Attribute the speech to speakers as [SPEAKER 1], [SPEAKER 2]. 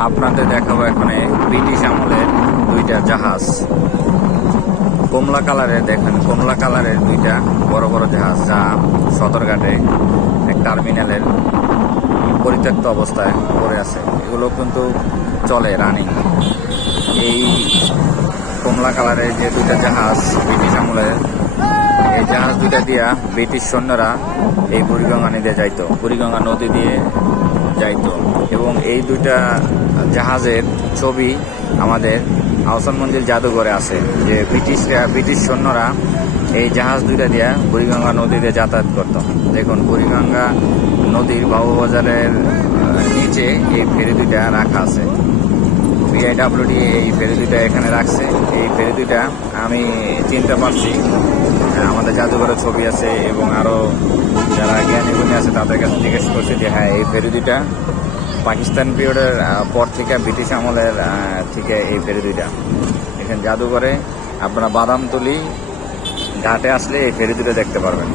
[SPEAKER 1] আপনাদের দেখাবো এখানে ব্রিটিশ আমলের দুইটা জাহাজ। কমলা কালারের দেখেন, কমলা কালারের দুইটা বড় বড় জাহাজ যা সদরঘাটে এক টার্মিনালের পরিত্যক্ত অবস্থায় পড়ে আছে। এগুলো কিন্তু চলে রানিং। এই কমলা কালারের যে দুইটা জাহাজ ব্রিটিশ আমলের এই জাহাজ দুইটা দিয়া ব্রিটিশ সৈন্যরা এই বুড়িগঙ্গা নদীতে যাইতো। বুড়িগঙ্গা নদী দিয়ে যাইতো। এই দুইটা জাহাজের ছবি আমাদের আহসান মঞ্জিল জাদুঘরে আছে, যে ব্রিটিশরা, ব্রিটিশ সৈন্যরা এই জাহাজ দুইটা দিয়া বুড়িগঙ্গা নদীতে যাতায়াত করতো। দেখুন, বুড়িগঙ্গা নদীর বাবুবাজারের নিচে এই ফেরি দুইটা রাখা আছে। বিআইডাব্লিউডি এই ফেরি দুইটা এখানে রাখছে। এই ফেরি দুইটা আমি চিনতে পারছি। আমাদের জাদুঘরের ছবি আছে এবং আরও যারা জ্ঞানী গুণী আছে তাদের কাছে জিজ্ঞেস করছে যে হ্যাঁ এই ফেরি দুইটা পাকিস্তান পিরিয়ডের পর থেকে ব্রিটিশ আমলের থেকে এই ফেরি দুইটা এখানে জাদুঘরে আপনারা বাদাম তুলি ঘাটে আসলে এই ফেরি দুটো দেখতে পারবেন।